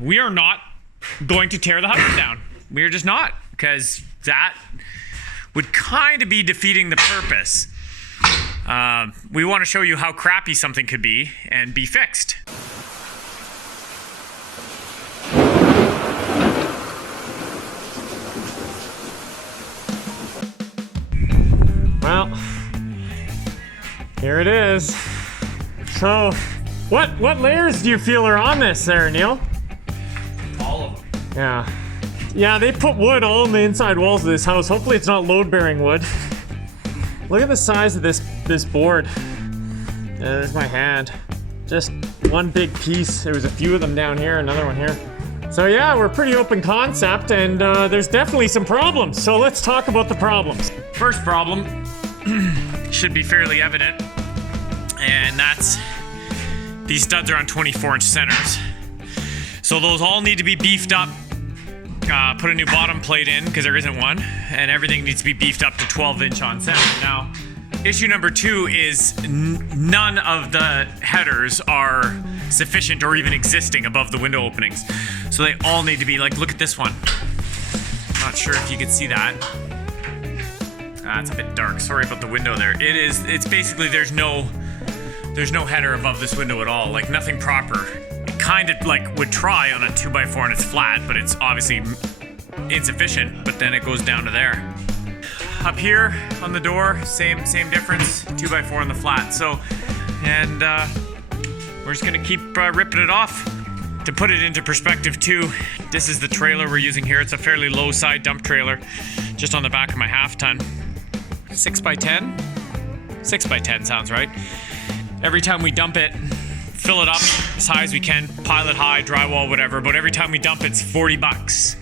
We are not going to tear the house down. We are just not, because that would kind of be defeating the purpose. We want to show you how crappy something could be and be fixed. Well, here it is. So, what layers do you feel are on this there, Neil? All of them. Yeah. Yeah, they put wood all on the inside walls of this house. Hopefully it's not load-bearing wood. Look at the size of this board. There's my hand. Just one big piece. There was a few of them down here, another one here. So yeah, we're pretty open concept, and there's definitely some problems. So let's talk about the problems. First problem should be fairly evident, and that's these studs are on 24-inch centers. So those all need to be beefed up. Put a new bottom plate in because there isn't one, and everything needs to be beefed up to 12-inch on center. Now, issue number 2 is none of the headers are sufficient or even existing above the window openings. So they all need to be like, look at this one. Not sure if you can see that. It's a bit dark. Sorry about the window there. It's basically there's no header above this window at all. Like nothing proper. It kind of like would try on a 2x4 and it's flat, but it's obviously insufficient. But then it goes down to there. Up here on the door, same difference. 2x4 on the flat. So, and we're just gonna keep ripping it off. To put it into perspective too, this is the trailer we're using here. It's a fairly low side dump trailer, just on the back of my half ton. 6x10? 6x10 sounds right. Every time we dump it, fill it up as high as we can, pile it high, drywall, whatever, but every time we dump it's 40 bucks.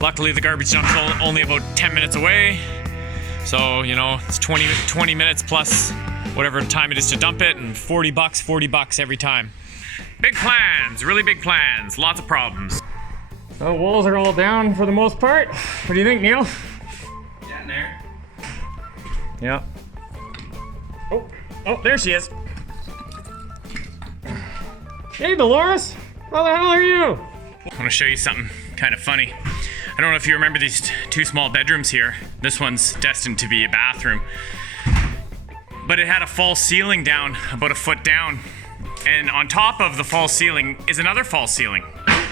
Luckily the garbage dump's only about 10 minutes away. So, you know, it's 20 minutes plus whatever time it is to dump it, and 40 bucks every time. Big plans, really big plans, lots of problems. The walls are all down for the most part. What do you think, Neil? Down there. Yeah. Oh, there she is. Hey, Dolores. How the hell are you? I want to show you something kind of funny. I don't know if you remember these 2 small bedrooms here. This one's destined to be a bathroom. But it had a false ceiling down, about a foot down. And on top of the false ceiling is another false ceiling.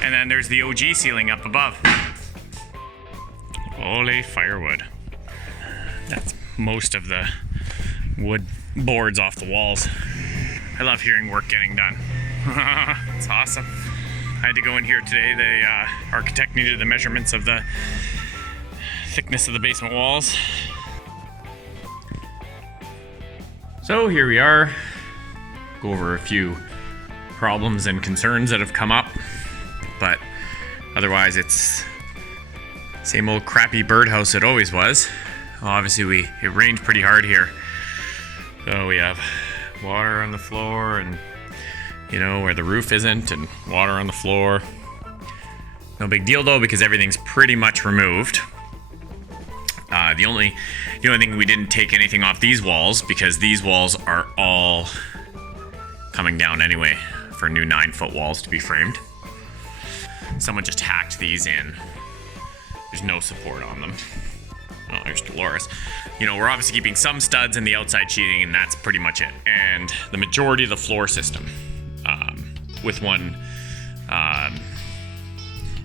And then there's the OG ceiling up above. Holy firewood. That's most of the wood boards off the walls. I love hearing work getting done. It's awesome. I had to go in here today. The architect needed the measurements of the thickness of the basement walls. So here we are. Go over a few problems and concerns that have come up, but otherwise it's same old crappy birdhouse it always was. Obviously it rained pretty hard here, so we have water on the floor, and you know where the roof isn't, and water on the floor. No big deal though, because everything's pretty much removed. The only thing, we didn't take anything off these walls because these walls are all coming down anyway for new 9-foot walls to be framed. Someone just hacked these in. There's no support on them. Oh, there's Dolores. You know, we're obviously keeping some studs in the outside sheathing, and that's pretty much it. And the majority of the floor system, with one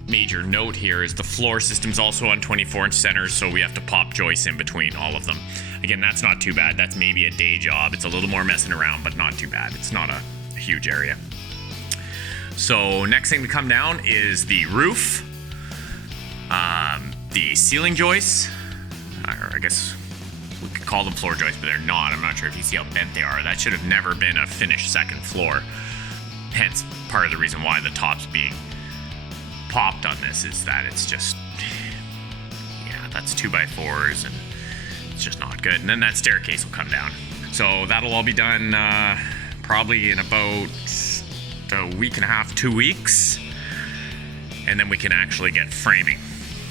major note here, is the floor system's also on 24-inch centers, so we have to pop joists in between all of them. Again, that's not too bad. That's maybe a day job. It's a little more messing around, but not too bad. It's not a huge area. So next thing to come down is the roof, the ceiling joists, or I guess we could call them floor joists, but they're not. I'm not sure if you see how bent they are. That should have never been a finished second floor. Hence, part of the reason why the top's being popped on this is that it's just, yeah, that's 2x4s, and it's just not good. And then that staircase will come down. So that'll all be done probably in about a week and a half, 2 weeks. And then we can actually get framing.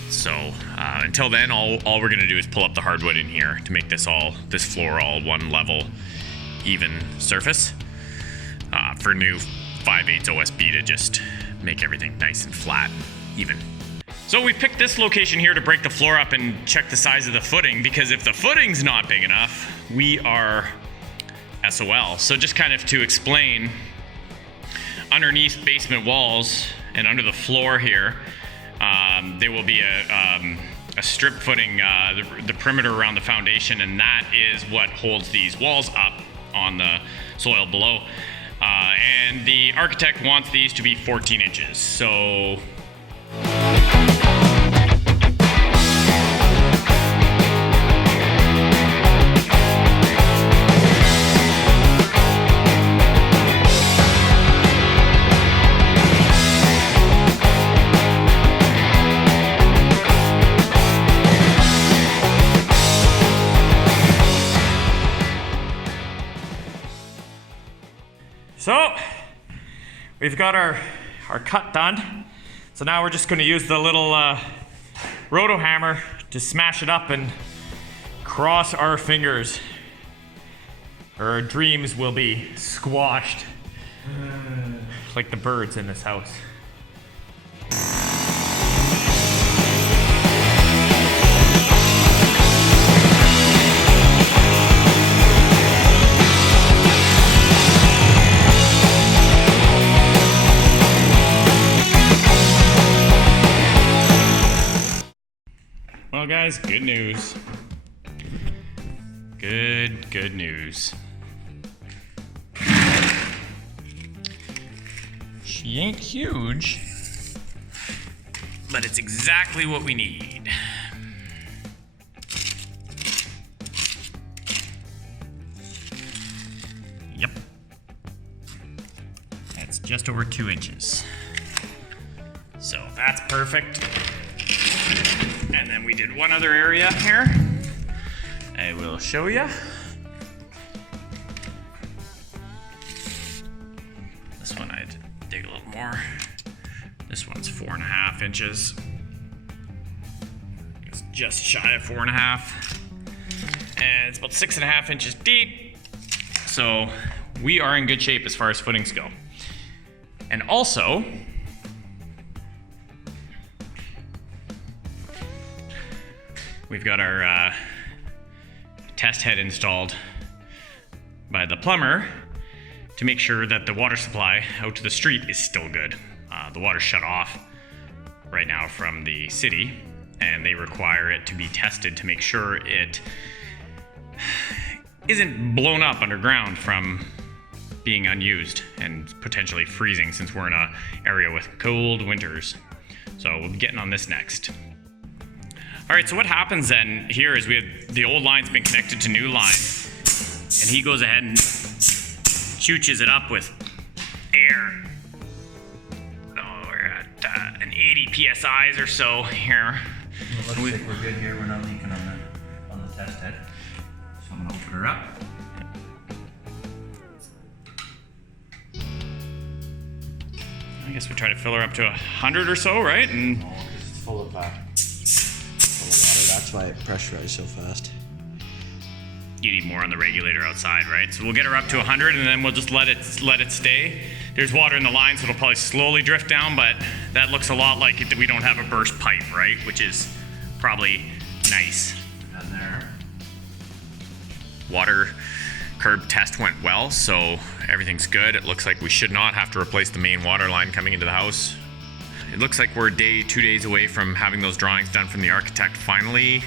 So until then, all we're gonna do is pull up the hardwood in here to make this floor all one level, even surface. For new 5/8 OSB to just make everything nice and flat, even. So we picked this location here to break the floor up and check the size of the footing, because if the footing's not big enough, we are SOL. So just kind of to explain, underneath basement walls and under the floor here, there will be a strip footing, the perimeter around the foundation, and that is what holds these walls up on the soil below. And the architect wants these to be 14 inches. So we've got our cut done. So now we're just going to use the little roto hammer to smash it up and cross our fingers. Our dreams will be squashed like the birds in this house. Well, guys, good news. Good news. She ain't huge, but it's exactly what we need. Yep. That's just over 2 inches. So that's perfect. And then we did one other area here. I will show you. This one I'd dig a little more. This one's 4.5 inches. It's just shy of 4.5. And it's about 6.5 inches deep. So we are in good shape as far as footings go. And also, we've got our test head installed by the plumber to make sure that the water supply out to the street is still good. The water's shut off right now from the city, and they require it to be tested to make sure it isn't blown up underground from being unused and potentially freezing, since we're in an area with cold winters. So we'll be getting on this next. All right, so what happens then here is we have the old line's been connected to new line, and he goes ahead and chooches it up with air. Oh, we're at an 80 PSIs or so here. Well, looks like we're good here. We're not leaking on the test head. So I'm gonna open her up. I guess we try to fill her up to 100 or so, right? And No, because it's full of water. That's why it pressurized so fast. you need more on the regulator outside, right? So we'll get her up to 100, and then we'll just let it stay. There's water in the line, so it'll probably slowly drift down, but that looks a lot like it, that we don't have a burst pipe, right? Which is probably nice. And there. Water curb test went well, so everything's good. It looks like we should not have to replace the main water line coming into the house. It looks like we're 2 days away from having those drawings done from the architect finally.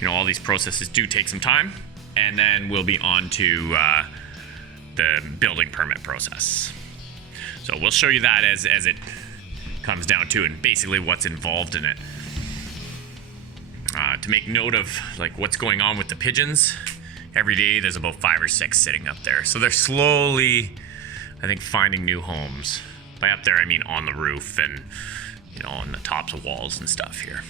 You know, all these processes do take some time, and then we'll be on to the building permit process. So we'll show you that as it comes down to it, and basically what's involved in it. To make note of like what's going on with the pigeons, every day there's about 5 or 6 sitting up there. So they're slowly, I think, finding new homes. By up there, I mean on the roof and, you know, on the tops of walls and stuff here.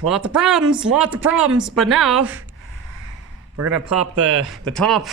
Lot of problems, but now we're gonna pop the top